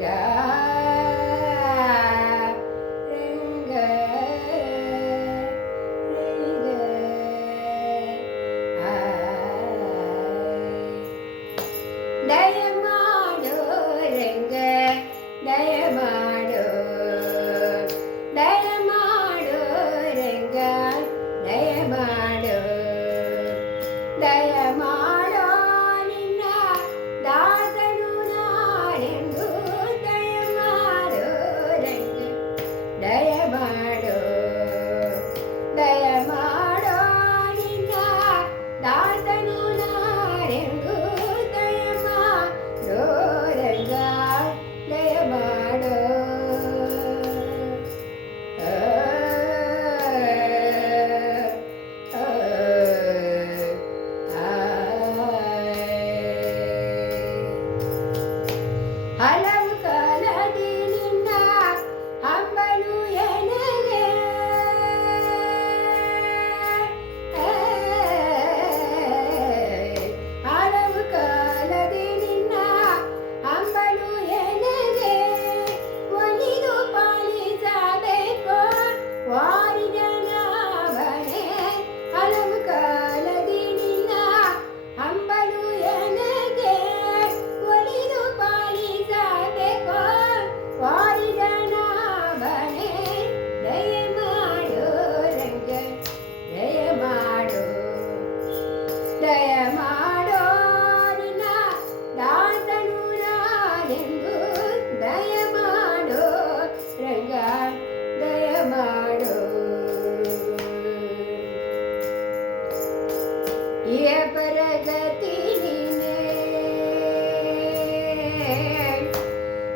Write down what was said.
Yeah.